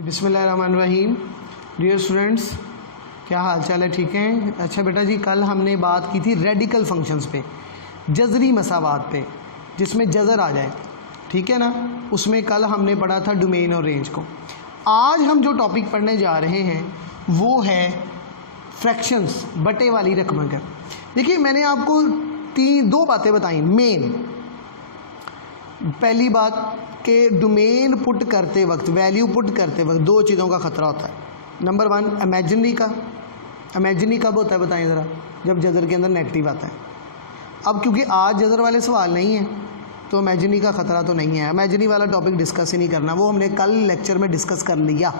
बिस्मिल्लाहिर्रहमानिर्रहीम। Dear students, क्या हाल चाल है? ठीक हैं? अच्छा बेटा जी, कल हमने बात की थी रेडिकल फंक्शंस पे, जज़री मसावात पे, जिसमें जज़र आ जाए, ठीक है ना। उसमें कल हमने पढ़ा था डोमेन और रेंज को। आज हम जो टॉपिक पढ़ने जा रहे हैं वो है फ्रैक्शंस, बटे वाली रकम का। देखिए, मैंने आपको दो बातें बताई मेन। पहली बात कि डोमेन पुट करते वक्त, वैल्यू पुट करते वक्त दो चीज़ों का ख़तरा होता है। नंबर वन, इमेजिनरी का। इमेजिनरी कब होता है बताएं ज़रा? जब जज़र के अंदर नेगेटिव आता है। अब क्योंकि आज जज़र वाले सवाल नहीं है तो इमेजिनरी का ख़तरा तो नहीं है। इमेजिनरी वाला टॉपिक डिस्कस ही नहीं करना, वो हमने कल लेक्चर में डिस्कस कर लिया।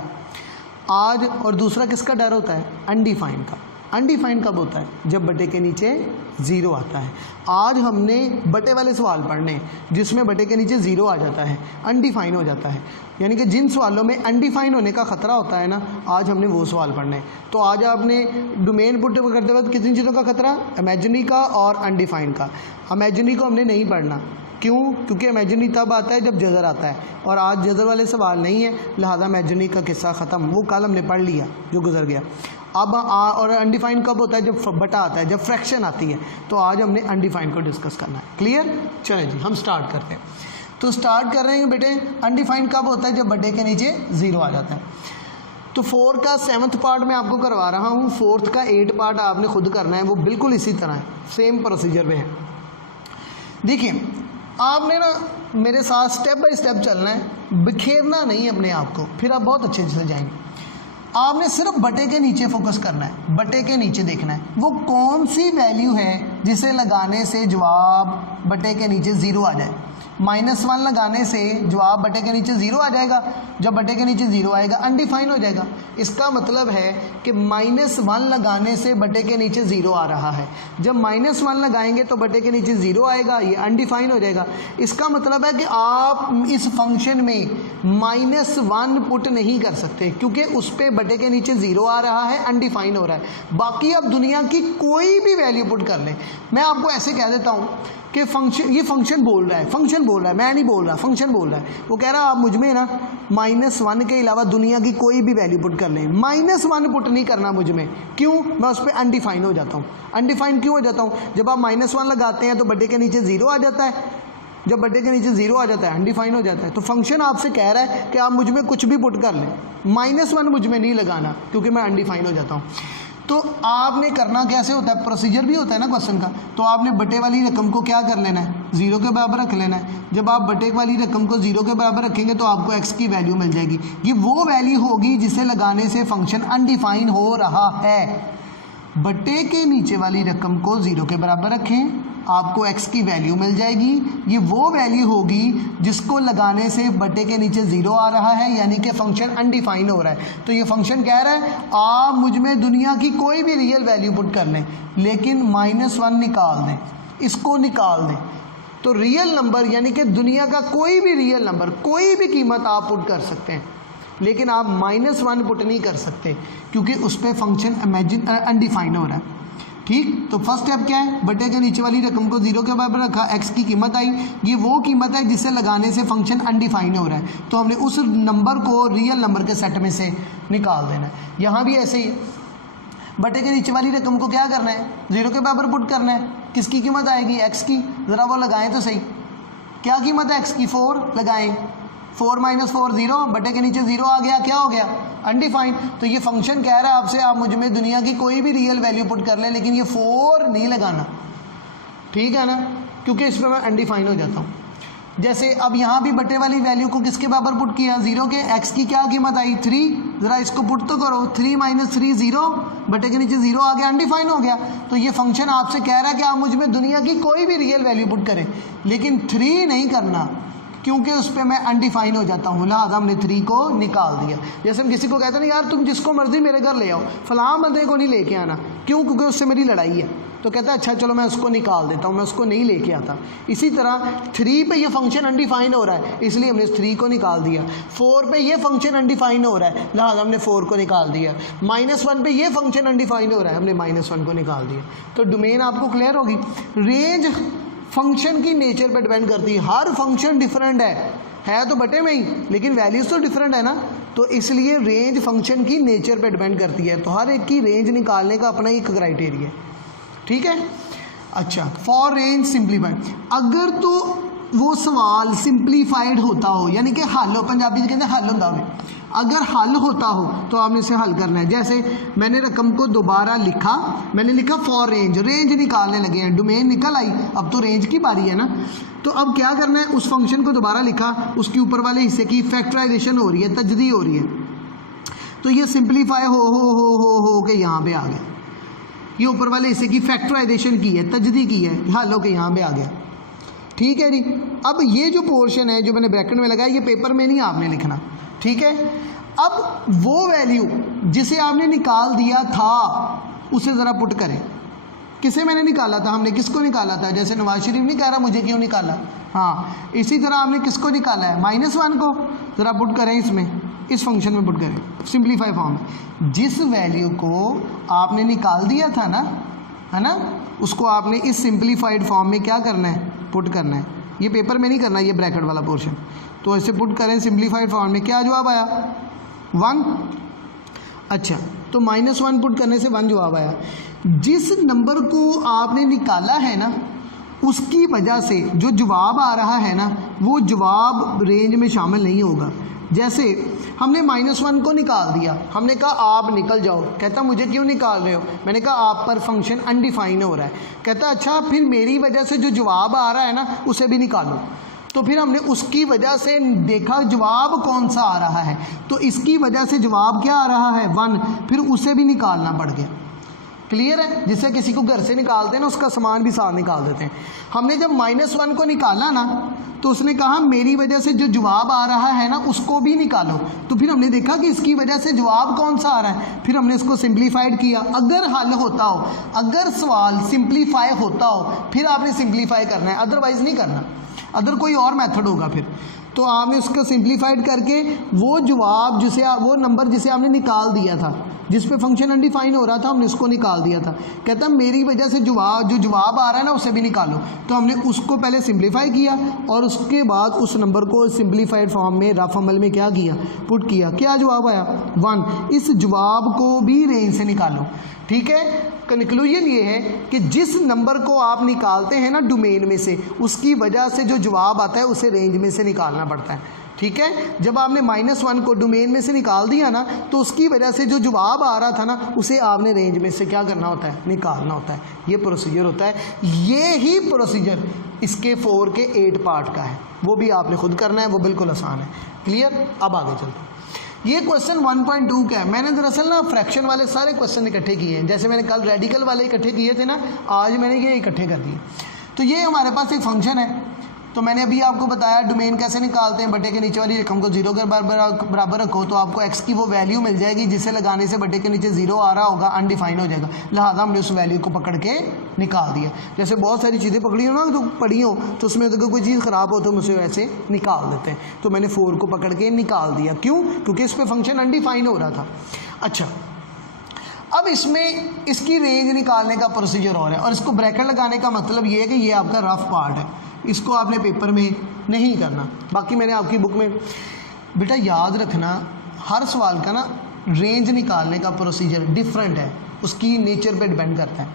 आज और दूसरा किसका डर होता है? अनडिफाइंड का। अनडिफाइंड कब होता है? जब बटे के नीचे ज़ीरो आता है। आज हमने बटे वाले सवाल पढ़ने जिसमें बटे के नीचे ज़ीरो आ जाता है, अनडिफाइन हो जाता है, यानी कि जिन सवालों में अनडिफाइन होने का ख़तरा होता है ना, आज हमने वो सवाल पढ़ने। तो आज आपने डोमेन पुट करते वक्त कितनी चीज़ों का खतरा? इमेजिनरी का और अनडिफाइंड का। इमेजिनरी को हमने नहीं पढ़ना। क्यों? क्योंकि इमेजिनरी तब आता है जब जज़र आता है, और आज जज़र वाले सवाल नहीं है, लिहाजा इमेजिनरी का किस्सा ख़त्म। वो कल हमने पढ़ लिया जो गुजर गया। अब और अनडिफाइंड कब होता है? जब बटा आता है, जब फ्रैक्शन आती है। तो आज हमने अनडिफाइंड को डिस्कस करना है। क्लियर? चलें जी, हम स्टार्ट करते हैं। तो स्टार्ट कर रहे हैं बेटे, अनडिफाइंड कब होता है? जब बटे के नीचे ज़ीरो आ जाता है। तो 4 का 7th पार्ट मैं आपको करवा रहा हूँ, 4th का 8 पार्ट आपने खुद करना है। वो बिल्कुल इसी तरह है, सेम प्रोसीजर में है। देखिए, आपने ना मेरे साथ स्टेप बाय स्टेप चलना है, बिखेरना नहीं अपने आप को, फिर आप बहुत अच्छे से जाएंगे। आपने सिर्फ बटे के नीचे फोकस करना है, बटे के नीचे देखना है वो कौन सी वैल्यू है जिसे लगाने से जवाब बटे के नीचे ज़ीरो आ जाए। -1 लगाने से जवाब बटे के नीचे ज़ीरो आ जाएगा। जब बटे के नीचे ज़ीरो आएगा अनडिफाइन हो जाएगा। इसका मतलब है कि -1 लगाने से बटे के नीचे ज़ीरो आ रहा है। जब -1 लगाएंगे तो बटे के नीचे ज़ीरो आएगा, ये अनडिफाइन हो जाएगा। इसका मतलब है कि आप इस फंक्शन में -1 पुट नहीं कर सकते, क्योंकि उस पर बटे के नीचे ज़ीरो आ रहा है, अनडिफाइन हो रहा है। बाकी आप दुनिया की कोई भी वैल्यू पुट कर लें। मैं आपको ऐसे कह देता हूँ कि फंक्शन, ये फंक्शन बोल रहा है, फंक्शन बोल रहा है, मैं नहीं बोल रहा, फंक्शन बोल रहा है। वो कह रहा है आप मुझ में ना -1 के अलावा दुनिया की कोई भी वैल्यू पुट कर लें, -1 पुट नहीं करना मुझ में। क्यों? मैं उस पर अनडिफाइन हो जाता हूँ। अनडिफाइन क्यों हो जाता हूँ? जब आप -1 लगाते हैं तो बटे के नीचे ज़ीरो आ जाता है। जब बटे के नीचे ज़ीरो आ जाता है अनडिफाइन हो जाता है। तो फंक्शन आपसे कह रहा है कि आप मुझ में कुछ भी पुट कर लें, -1 मुझ में नहीं लगाना, क्योंकि मैं अनडिफाइन हो जाता हूँ। तो आपने करना कैसे होता है? प्रोसीजर भी होता है ना क्वेश्चन का। तो आपने बटे वाली रकम को क्या कर लेना है? 0 के बराबर रख लेना है। जब आप बटे वाली रकम को 0 के बराबर रखेंगे तो आपको x की वैल्यू मिल जाएगी। ये वो वैल्यू होगी जिसे लगाने से फंक्शन अनडिफाइन हो रहा है। बटे के नीचे वाली रकम को 0 के बराबर रखें, आपको x की वैल्यू मिल जाएगी। ये वो वैल्यू होगी जिसको लगाने से बटे के नीचे ज़ीरो आ रहा है, यानी कि फंक्शन अनडिफाइन हो रहा है। तो ये फंक्शन कह रहा है आप मुझ में दुनिया की कोई भी रियल वैल्यू पुट कर लें, लेकिन -1 निकाल दें, इसको निकाल दें। तो रियल नंबर यानी कि दुनिया का कोई भी रियल नंबर, कोई भी कीमत आप पुट कर सकते हैं, लेकिन आप -1 पुट नहीं कर सकते, क्योंकि उस पर फंक्शन अनडिफाइन हो रहा है। ठीक? तो फर्स्ट स्टेप क्या है? बटे के नीचे वाली रकम को 0 के बराबर रखा, x की कीमत आई। ये वो कीमत है जिसे लगाने से फंक्शन अनडिफाइन हो रहा है। तो हमने उस नंबर को रियल नंबर के सेट में से निकाल देना है। यहाँ भी ऐसे ही बटे के नीचे वाली रकम को क्या करना है? 0 के बराबर पुट करना है। किसकी कीमत आएगी? x की। ज़रा वो लगाएं तो सही, क्या कीमत है x की? 4 लगाएं। 4 - 4 0, बटे के नीचे 0 आ गया, क्या हो गया? अनडिफाइन। तो ये फंक्शन कह रहा है आपसे आप मुझ में दुनिया की कोई भी रियल वैल्यू पुट कर लें, लेकिन ये 4 नहीं लगाना। ठीक है ना? क्योंकि इसमें मैं अनडिफाइन हो जाता हूँ। जैसे अब यहाँ भी बटे वाली वैल्यू को किसके बराबर पुट किया? 0 के। x की क्या कीमत आई? 3। ज़रा इसको पुट तो करो, 3 - 3 0, बटे के नीचे 0 आ गया, अनडिफाइन हो गया। तो ये फंक्शन आपसे कह रहा है कि आप मुझ में दुनिया की कोई भी रियल वैल्यू पुट करें, लेकिन 3 नहीं करना, क्योंकि उस पर मैं अनडिफाइन हो जाता हूँ। लिहाजा हमने 3 को निकाल दिया। जैसे हम किसी को कहते हैं ना, यार तुम जिसको मर्जी मेरे घर ले आओ, फलां बंदे को नहीं लेके आना। क्यों? क्योंकि उससे मेरी लड़ाई है। तो कहता है अच्छा चलो मैं उसको निकाल देता हूँ, मैं उसको नहीं लेके आता। इसी तरह 3 पे ये फंक्शन अनडिफाइन हो रहा है, इसलिए हमने 3 को निकाल दिया। 4 पे ये फंक्शन अनडिफाइन हो रहा है, लिहाजा हमने 4 को निकाल दिया। -1 पे ये फंक्शन अनडिफाइन हो रहा है, हमने -1 को निकाल दिया। तो डोमेन आपको क्लियर होगी। रेंज फंक्शन की नेचर पर डिपेंड करती है। हर फंक्शन डिफरेंट है, है तो बटे में ही, लेकिन वैल्यूज़ तो डिफरेंट है ना। तो इसलिए रेंज फंक्शन की नेचर पे डिपेंड करती है। तो हर एक की रेंज निकालने का अपना एक क्राइटेरिया है, ठीक है। अच्छा, फॉर रेंज सिंप्लीफाइड, अगर तो वो सवाल सिंप्लीफाइड होता हो, यानी कि हल हो, पंजाबी कहते हैं हल होता हो, अगर हल होता हो तो आपने इसे हल करना है। जैसे मैंने रकम को दोबारा लिखा, मैंने लिखा फॉर रेंज, रेंज निकालने लगे हैं, डोमेन निकल आई, अब तो रेंज की बारी है ना। तो अब क्या करना है, उस फंक्शन को दोबारा लिखा, उसके ऊपर वाले हिस्से की फैक्टराइजेशन हो रही है, तजदी हो रही है, तो ये सिंप्लीफाई हो के यहाँ पे आ गया। ये ऊपर वाले हिस्से की फैक्टराइजेशन की है, तजदी की है, हल होके यहाँ पे आ गया, ठीक है जी। अब ये जो पोर्शन है जो मैंने ब्रैकेट में लगाया, ये पेपर में नहीं आपने लिखना, ठीक है। अब वो वैल्यू जिसे आपने निकाल दिया था उसे ज़रा पुट करें। किसे मैंने निकाला था, हमने किसको निकाला था, जैसे नवाज शरीफ नहीं कह रहा मुझे क्यों निकाला, हाँ, इसी तरह आपने किसको निकाला है, -1 को। ज़रा पुट करें इसमें, इस फंक्शन में पुट करें सिंप्लीफाई फॉर्म में। जिस वैल्यू को आपने निकाल दिया था ना, है ना, उसको आपने इस सिंप्लीफाइड फॉर्म में क्या करना है, पुट करना है। ये पेपर में नहीं करना, ये ब्रैकेट वाला पोर्शन। तो ऐसे पुट करें सिंप्लीफाइड फॉर्म में, क्या जवाब आया, 1। अच्छा, तो -1 पुट करने से 1 जवाब आया। जिस नंबर को आपने निकाला है ना, उसकी वजह से जो जवाब आ रहा है ना, वो जवाब रेंज में शामिल नहीं होगा। जैसे हमने -1 को निकाल दिया, हमने कहा आप निकल जाओ, कहता मुझे क्यों निकाल रहे हो, मैंने कहा आप पर फंक्शन अनडिफाइन हो रहा है, कहता अच्छा फिर मेरी वजह से जो जवाब आ रहा है ना उसे भी निकालो। तो फिर हमने उसकी वजह से देखा जवाब कौन सा आ रहा है, तो इसकी वजह से जवाब क्या आ रहा है, 1, फिर उसे भी निकालना पड़ गया। क्लियर है, जिससे किसी को घर से निकालते हैं ना, उसका सामान भी साथ निकाल देते हैं। हमने जब -1 को निकाला ना, तो उसने कहा मेरी वजह से जो जवाब आ रहा है ना उसको भी निकालो। तो फिर हमने देखा कि इसकी वजह से जवाब कौन सा आ रहा है, फिर हमने इसको सिंप्लीफाइड किया। अगर हल होता हो, अगर सवाल सिंप्लीफाई होता हो, फिर आपने सिंप्लीफाई करना है, अदरवाइज नहीं करना, अदर कोई और मेथड होगा फिर। तो आपने उसको सिंप्लीफाइड करके वो जवाब जिसे वो नंबर जिसे आपने निकाल दिया था, जिस पे फंक्शन अनडिफाइन हो रहा था, हमने उसको निकाल दिया था। कहता मेरी वजह से जो जवाब आ रहा है ना उसे भी निकालो। तो हमने उसको पहले सिंप्लीफाई किया और उसके बाद उस नंबर को सिंप्लीफाइड फॉर्म में रफ अमल में क्या किया, पुट किया। क्या जवाब आया, 1। इस जवाब को भी रेंज से निकालो, ठीक है। कंक्लूजन ये है कि जिस नंबर को आप निकालते हैं ना डोमेन में से, उसकी वजह से जो जवाब आता है उसे रेंज में से निकालना पड़ता है, ठीक है। जब आपने -1 को डोमेन में से निकाल दिया ना, तो उसकी वजह से जो जवाब आ रहा था ना उसे आपने रेंज में से क्या करना होता है, निकालना होता है। ये प्रोसीजर होता है। ये ही प्रोसीजर इसके 4 के 8 पार्ट का है, वो भी आपने खुद करना है, वो बिल्कुल आसान है। क्लियर। अब आगे चलते हैं। ये क्वेश्चन 1.2 का है। मैंने दरअसल ना फ्रैक्शन वाले सारे क्वेश्चन इकट्ठे किए हैं। जैसे मैंने कल रेडिकल वाले इकट्ठे किए थे ना, आज मैंने ये इकट्ठे कर दिए। तो ये हमारे पास एक फंक्शन है। तो मैंने अभी आपको बताया डोमेन कैसे निकालते हैं। बटे के नीचे वाली रकम को 0 के बराबर रखो तो आपको x की वो वैल्यू मिल जाएगी जिसे लगाने से बटे के नीचे 0 आ रहा होगा, अनडिफाइन हो जाएगा। लिहाजा हमने उस वैल्यू को पकड़ के निकाल दिया। जैसे बहुत सारी चीज़ें पकड़ी हो ना, तो पढ़ी हो तो उसमें अगर कोई चीज़ ख़राब हो तो हम उसे वैसे निकाल देते हैं। तो मैंने 4 को पकड़ के निकाल दिया। क्यों? क्योंकि इस पर फंक्शन अनडिफाइन हो रहा था। अच्छा, अब इसमें इसकी रेंज निकालने का प्रोसीजर और है, और इसको ब्रैकेट लगाने का मतलब ये है कि ये आपका रफ पार्ट है, इसको आपने पेपर में नहीं करना। बाकी मैंने आपकी बुक में, बेटा याद रखना हर सवाल का ना रेंज निकालने का प्रोसीजर डिफरेंट है, उसकी नेचर पे डिपेंड करता है।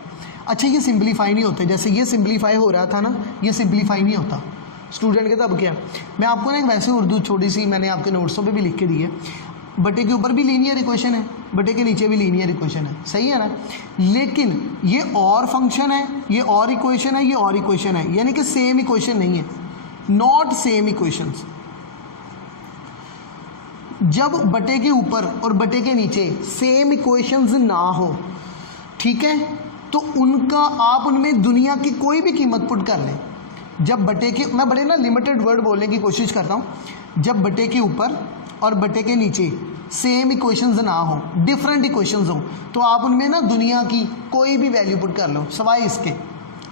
अच्छा, ये सिंप्लीफाई नहीं होते, जैसे ये सिंप्लीफाई हो रहा था ना, ये सिंप्लीफाई नहीं होता स्टूडेंट के। तब क्या, मैं आपको ना एक वैसे उर्दू छोटी सी मैंने आपके नोट्सों पे भी लिख के दी है। बटे के ऊपर भी लीनियर इक्वेशन है, बटे के नीचे भी लीनियर इक्वेशन है, सही है ना। लेकिन ये और फंक्शन है, ये और इक्वेशन है, ये और इक्वेशन है, यानी कि सेम इक्वेशन नहीं है, नॉट सेम इक्वेशंस। जब बटे के ऊपर और बटे के नीचे सेम इक्वेशंस ना हो, ठीक है, तो उनका आप उनमें दुनिया की कोई भी कीमत पुट कर लें। जब बटे के, मैं बड़े ना लिमिटेड वर्ड बोलने की कोशिश करता हूँ। जब बटे के ऊपर और बटे के नीचे सेम इक्वेशंस ना हो, डिफरेंट इक्वेशंस हो, तो आप उनमें ना दुनिया की कोई भी वैल्यू पुट कर लो, सवाए इसके।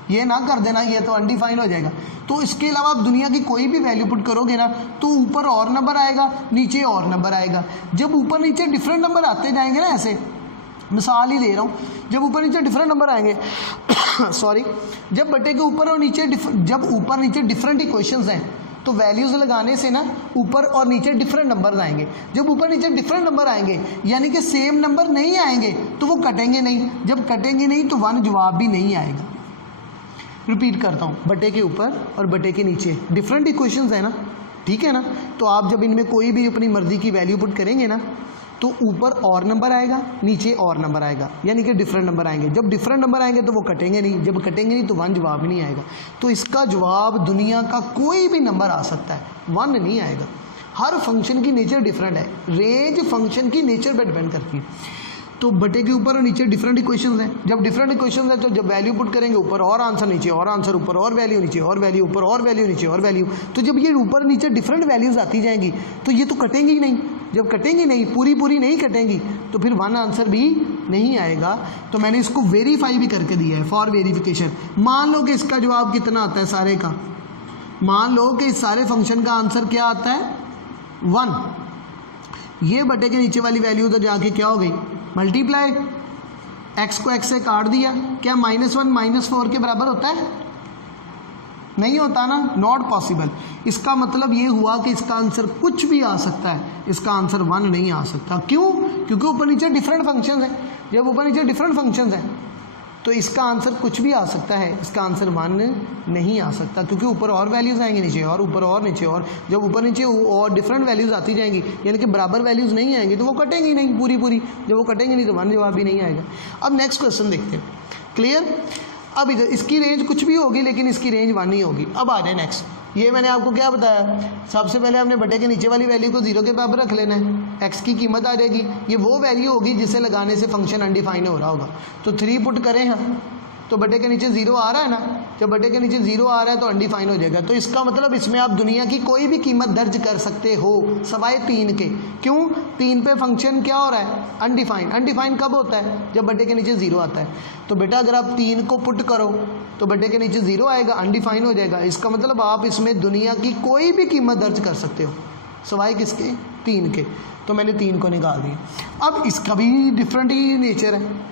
ये ना कर देना, ये तो अनडिफाइन हो जाएगा। तो इसके अलावा आप दुनिया की कोई भी वैल्यू पुट करोगे ना, तो ऊपर और नंबर आएगा, नीचे और नंबर आएगा। जब ऊपर नीचे डिफरेंट नंबर आते जाएंगे ना, ऐसे मिसाल ही ले रहा हूँ, जब ऊपर नीचे डिफरेंट नंबर आएंगे सॉरी, जब बटे के ऊपर और नीचे जब ऊपर नीचे डिफरेंट इक्वेशंस हैं, तो वैल्यूज़ लगाने से ना ऊपर और नीचे डिफरेंट नंबर आएंगे। जब ऊपर नीचे डिफरेंट नंबर आएंगे यानी कि सेम नंबर नहीं आएंगे तो वो कटेंगे नहीं, जब कटेंगे नहीं तो 1 जवाब भी नहीं आएगा। रिपीट करता हूँ, बटे के ऊपर और बटे के नीचे डिफरेंट इक्वेशंस है ना, ठीक है ना। तो आप जब इनमें कोई भी अपनी मर्जी की वैल्यू पुट करेंगे ना तो ऊपर और नंबर आएगा, नीचे और नंबर आएगा, यानी कि डिफरेंट नंबर आएंगे। जब डिफरेंट नंबर आएंगे तो वो कटेंगे नहीं, जब कटेंगे नहीं तो 1 जवाब ही नहीं आएगा। तो इसका जवाब दुनिया का कोई भी नंबर आ सकता है, 1 नहीं आएगा। हर फंक्शन की नेचर डिफरेंट है, रेंज फंक्शन की नेचर पर डिपेंड करती है। तो बटे के ऊपर और नीचे डिफरेंट इक्वेशंस हैं। जब डिफरेंट इक्वेशंस हैं तो जब वैल्यू पुट करेंगे ऊपर और आंसर, नीचे और आंसर, ऊपर और वैल्यू, नीचे और वैल्यू, ऊपर और वैल्यू, नीचे और वैल्यू। तो जब ये ऊपर नीचे डिफरेंट वैल्यूज आती जाएंगी तो ये तो कटेंगी ही नहीं। जब कटेंगी नहीं, पूरी नहीं कटेंगी तो फिर 1 आंसर भी नहीं आएगा। तो मैंने इसको वेरीफाई भी करके दिया है, फॉर वेरिफिकेशन। मान लो कि इसका जवाब कितना आता है सारे का, मान लो कि इस सारे फंक्शन का आंसर क्या आता है 1। ये बटे के नीचे वाली वैल्यू उधर जाके क्या हो गई, मल्टीप्लाई, x को x से काट दिया। क्या -1 -4 के बराबर होता है? नहीं होता ना, नॉट पॉसिबल। इसका मतलब ये हुआ कि इसका आंसर कुछ भी आ सकता है, इसका आंसर 1 नहीं आ सकता। क्यों? क्योंकि ऊपर नीचे डिफरेंट फंक्शंस हैं। जब ऊपर नीचे डिफरेंट फंक्शंस हैं तो इसका आंसर कुछ भी आ सकता है, इसका आंसर 1 नहीं आ सकता, क्योंकि ऊपर और वैल्यूज़ आएंगे, नीचे और, ऊपर और, नीचे और। जब ऊपर नीचे और डिफरेंट वैल्यूज़ आती जाएंगी यानी कि बराबर वैल्यूज़ नहीं आएंगी तो वो कटेंगी नहीं पूरी। जब वो कटेंगी नहीं तो 1 जवाब भी नहीं आएगा। अब नेक्स्ट क्वेश्चन देखते हैं, क्लियर। अब इधर इसकी रेंज कुछ भी होगी लेकिन इसकी रेंज 1 ही होगी। अब आ जाए नेक्स्ट। ये मैंने आपको क्या बताया, सबसे पहले हमने बटे के नीचे वाली वैल्यू को 0 के बराबर रख लेना है। x की कीमत आ जाएगी, ये वो वैल्यू होगी जिसे लगाने से फंक्शन अनडिफाइन हो रहा होगा। तो 3 पुट करें हम तो बटे के नीचे 0 आ रहा है ना, जब बटे के नीचे 0 आ रहा है तो अनडिफाइन हो जाएगा। तो इसका मतलब इसमें आप दुनिया की कोई भी कीमत दर्ज कर सकते हो सवाए 3 के। क्यों? 3 पे फंक्शन क्या हो रहा है, अनडिफाइन। अनडिफाइन कब होता है? जब बटे के नीचे 0 आता है। तो बेटा अगर आप 3 को पुट करो तो बटे के नीचे 0 आएगा, अनडिफाइन हो जाएगा। इसका मतलब आप इसमें दुनिया की कोई भी कीमत दर्ज कर सकते हो सवाए किसके, 3 के। तो मैंने 3 को निकाल दिया। अब इसका भी डिफरेंट ही नेचर है,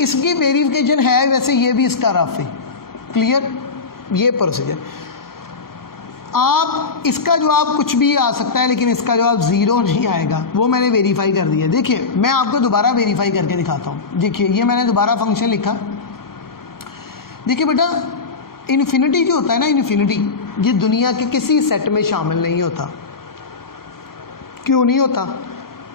इसकी वेरिफिकेशन है, वैसे ये भी इसका रफ है, क्लियर। ये प्रोसीजर, आप इसका जवाब कुछ भी आ सकता है लेकिन इसका जवाब 0 नहीं आएगा, वो मैंने वेरीफाई कर दिया। देखिए मैं आपको दोबारा वेरीफाई करके दिखाता हूँ। देखिए ये मैंने दोबारा फंक्शन लिखा। देखिए बेटा इन्फिनिटी जो होता है ना, इन्फिनिटी ये दुनिया के किसी सेट में शामिल नहीं होता। क्यों नहीं होता?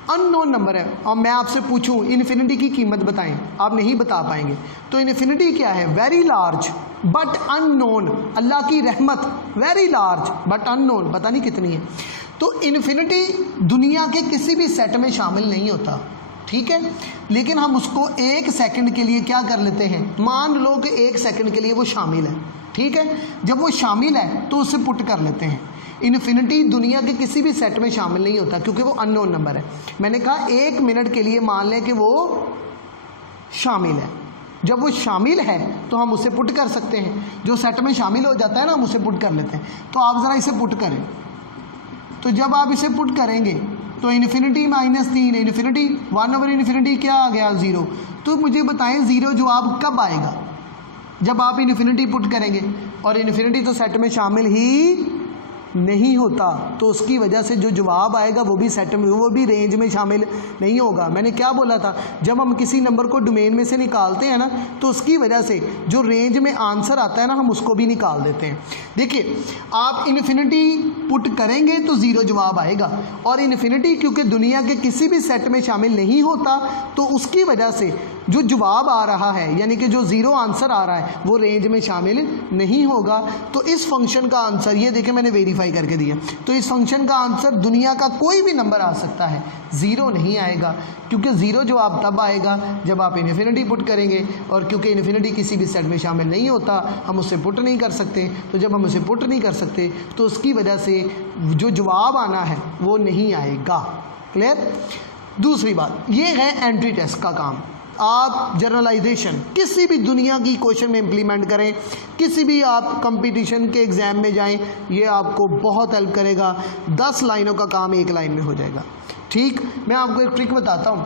अननोन नंबर है। और मैं आपसे पूछूं इन्फिनिटी की कीमत बताएं, आप नहीं बता पाएंगे। तो इन्फिनिटी क्या है? Very large but unknown. Allah की रहमत वेरी लार्ज बट अननोन, पता नहीं कितनी है। तो इन्फिनिटी दुनिया के किसी भी सेट में शामिल नहीं होता, ठीक है। लेकिन हम उसको 1 सेकंड के लिए क्या कर लेते हैं, मान लो कि 1 सेकंड के लिए वो शामिल है, ठीक है। जब वो शामिल है तो उसे पुट कर लेते हैं। इन्फिनिटी दुनिया के किसी भी सेट में शामिल नहीं होता क्योंकि वो अननोन नंबर है। मैंने कहा 1 मिनट के लिए मान लें कि वो शामिल है। जब वो शामिल है तो हम उसे पुट कर सकते हैं। जो सेट में शामिल हो जाता है ना हम उसे पुट कर लेते हैं। तो आप ज़रा इसे पुट करें। तो जब आप इसे पुट करेंगे तो इन्फिनिटी -3, इन्फिनिटी 1/इन्फिनिटी क्या आ गया 0। तो मुझे बताएं 0 जवाब कब आएगा? जब आप इन्फिनिटी पुट करेंगे, और इन्फिनिटी तो सेट में शामिल ही नहीं होता, तो उसकी वजह से जो जवाब आएगा वो भी सेट में, वो भी रेंज में शामिल नहीं होगा। मैंने क्या बोला था, जब हम किसी नंबर को डोमेन में से निकालते हैं ना तो उसकी वजह से जो रेंज में आंसर आता है ना हम उसको भी निकाल देते हैं। देखिए आप इन्फिनिटी पुट करेंगे तो 0 जवाब आएगा, और इन्फिनिटी क्योंकि दुनिया के किसी भी सेट में शामिल नहीं होता तो उसकी वजह से जो जवाब आ रहा है यानी कि जो 0 आंसर आ रहा है वो रेंज में शामिल नहीं होगा। तो इस फंक्शन का आंसर, ये देखिए मैंने वेरीफाई करके दिया, तो इस फंक्शन का आंसर दुनिया का कोई भी नंबर आ सकता है, 0 नहीं आएगा। क्योंकि 0 जवाब तब आएगा जब आप इन्फिनिटी पुट करेंगे, और क्योंकि इन्फिनिटी किसी भी सेट में शामिल नहीं होता हम उससे पुट नहीं कर सकते। तो जब हम उसे पुट नहीं कर सकते तो उसकी वजह से जो जवाब आना है वो नहीं आएगा। क्लियर? दूसरी बात ये है एंट्री टेस्ट का काम। आप जनरलाइजेशन किसी भी दुनिया की क्वेश्चन में इम्प्लीमेंट करें, किसी भी आप कंपटीशन के एग्ज़ाम में जाएं, ये आपको बहुत हेल्प करेगा। 10 लाइनों का काम 1 लाइन में हो जाएगा। ठीक, मैं आपको एक ट्रिक बताता हूँ।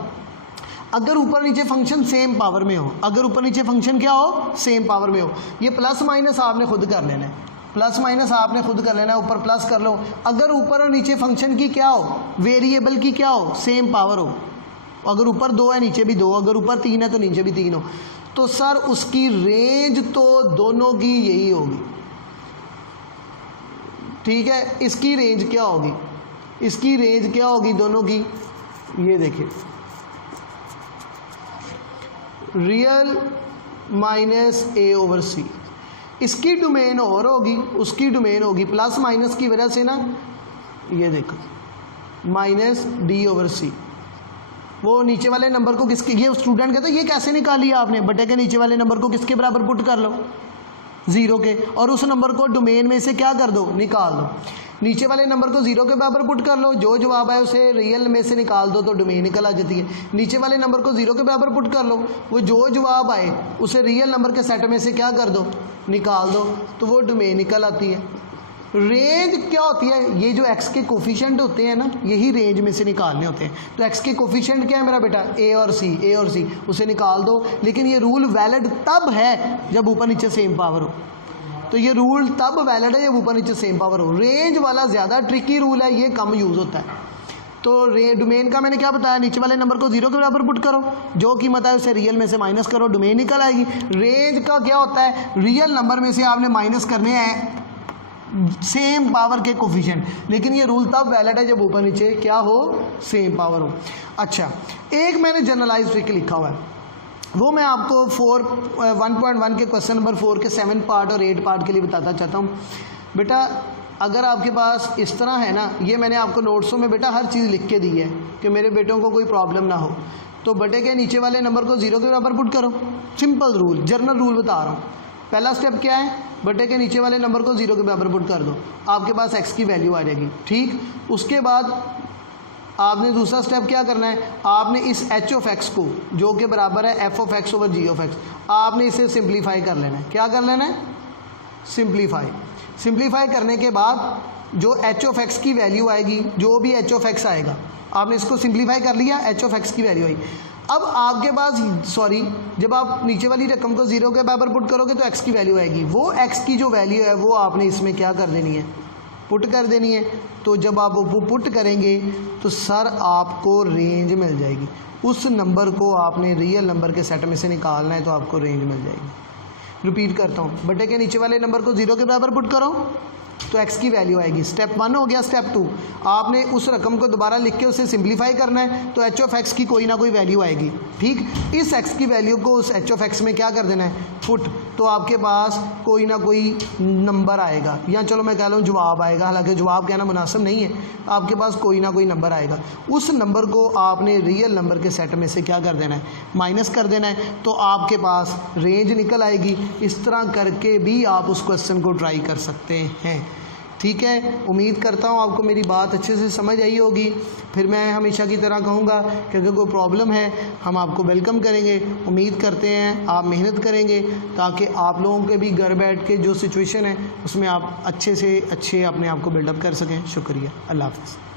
अगर ऊपर नीचे फंक्शन सेम पावर में हो, अगर ऊपर नीचे फंक्शन क्या हो, सेम पावर में हो, ये प्लस माइनस आपने खुद कर लेना है। प्लस माइनस आपने खुद कर लेना है, ऊपर प्लस कर लो। अगर ऊपर और नीचे फंक्शन की क्या हो, वेरिएबल की क्या हो, सेम पावर हो। अगर ऊपर 2 है नीचे भी 2, अगर ऊपर 3 है तो नीचे भी 3 हो, तो सर उसकी रेंज तो दोनों की यही होगी। ठीक है, इसकी रेंज क्या होगी, इसकी रेंज क्या होगी दोनों की, ये देखिए रियल माइनस ए ओवर सी। इसकी डोमेन और होगी, उसकी डोमेन होगी प्लस माइनस की वजह से ना, ये देखो माइनस डी ओवर सी। वो नीचे वाले नंबर को किसके, ये स्टूडेंट कहता है ये कैसे निकाली आपने, बटे के नीचे वाले नंबर को किसके बराबर पुट कर लो, 0 के, और उस नंबर को डोमेन में से क्या कर दो, निकाल दो। नीचे वाले नंबर को 0 के बराबर पुट कर लो, जो जवाब है उसे रियल में से निकाल दो तो डोमेन निकल आ जाती है। नीचे वाले नंबर को 0 के बराबर पुट कर लो, वो जो जवाब आए उसे रियल नंबर के सेट में से क्या कर दो, निकाल दो, तो वो डोमेन निकल आती है। रेंज क्या होती है, ये जो x के कोफिशिएंट होते हैं ना, यही रेंज में से निकालने होते हैं। तो x के कोफिशिएंट क्या है मेरा बेटा, a और c, उसे निकाल दो। लेकिन ये रूल वैलिड तब है जब ऊपर नीचे सेम पावर हो, तो ये रूल तब वैलिड है जब ऊपर नीचे सेम पावर हो। रेंज वाला ज़्यादा ट्रिकी रूल है, ये कम यूज़ होता है। तो डोमेन का मैंने क्या बताया, नीचे वाले नंबर को 0 के बराबर पुट करो, जो कीमत है उसे रियल में से माइनस करो, डोमेन निकल आएगी। रेंज का क्या होता है, रियल नंबर में से आपने माइनस करने हैं सेम पावर के कोफिशिएंट, लेकिन ये रूल तब वैलिड है जब ऊपर नीचे क्या हो, सेम पावर हो। अच्छा, एक मैंने जनरलाइज ट्रिक लिखा हुआ है, वो मैं आपको 1.1 के क्वेश्चन नंबर 4 के 7 पार्ट और 8 पार्ट के लिए बताता चाहता हूँ। बेटा अगर आपके पास इस तरह है ना, ये मैंने आपको नोट्सों में बेटा हर चीज़ लिख के दी है कि मेरे बेटों को कोई प्रॉब्लम ना हो। तो बटे के नीचे वाले नंबर को 0 के बराबर पुट करो, सिंपल रूल, जर्नल रूल बता रहा हूँ। पहला स्टेप क्या है, बटे के नीचे वाले नंबर को 0 के बराबर पुट कर दो, आपके पास x की वैल्यू आ जाएगी। ठीक, उसके बाद आपने दूसरा स्टेप क्या करना है, आपने इस h ऑफ x को जो कि बराबर है f of x over g of x, आपने इसे सिंप्लीफाई कर लेना है। क्या कर लेना है, सिंप्लीफाई करने के बाद जो h ऑफ x की वैल्यू आएगी, जो भी h ऑफ x आएगा, आपने इसको सिंप्लीफाई कर लिया, h ऑफ x की वैल्यू आई। अब आपके पास जब आप नीचे वाली रकम को 0 के बराबर पुट करोगे तो x की वैल्यू आएगी, वो x की जो वैल्यू है वो आपने इसमें क्या कर देनी है, पुट कर देनी है। तो जब आप वो पुट करेंगे तो सर आपको रेंज मिल जाएगी। उस नंबर को आपने रियल नंबर के सेट में से निकालना है तो आपको रेंज मिल जाएगी। रिपीट करता हूँ, बटे के नीचे वाले नंबर को 0 के बराबर पुट करो तो x की वैल्यू आएगी। स्टेप 1 हो गया। स्टेप 2, आपने उस रकम को दोबारा लिख के उसे सिंप्लीफाई करना है तो h ऑफ x की कोई ना कोई वैल्यू आएगी। ठीक, इस x की वैल्यू को उस h ऑफ x में क्या कर देना है, पुट, तो आपके पास कोई ना कोई नंबर आएगा, या चलो मैं कह लूँ जवाब आएगा, हालांकि जवाब कहना मुनासिब नहीं है, आपके पास कोई ना कोई नंबर आएगा। उस नंबर को आपने रियल नंबर के सेट में से क्या कर देना है, माइनस कर देना है, तो आपके पास रेंज निकल आएगी। इस तरह करके भी आप उस क्वेश्चन को ट्राई कर सकते हैं। ठीक है, उम्मीद करता हूँ आपको मेरी बात अच्छे से समझ आई होगी। फिर मैं हमेशा की तरह कहूँगा कि अगर कोई प्रॉब्लम है हम आपको वेलकम करेंगे। उम्मीद करते हैं आप मेहनत करेंगे ताकि आप लोगों के भी घर बैठ के जो सिचुएशन है उसमें आप अच्छे से अच्छे अपने आप को बिल्डअप कर सकें। शुक्रिया, अल्लाह हाफ़िज़।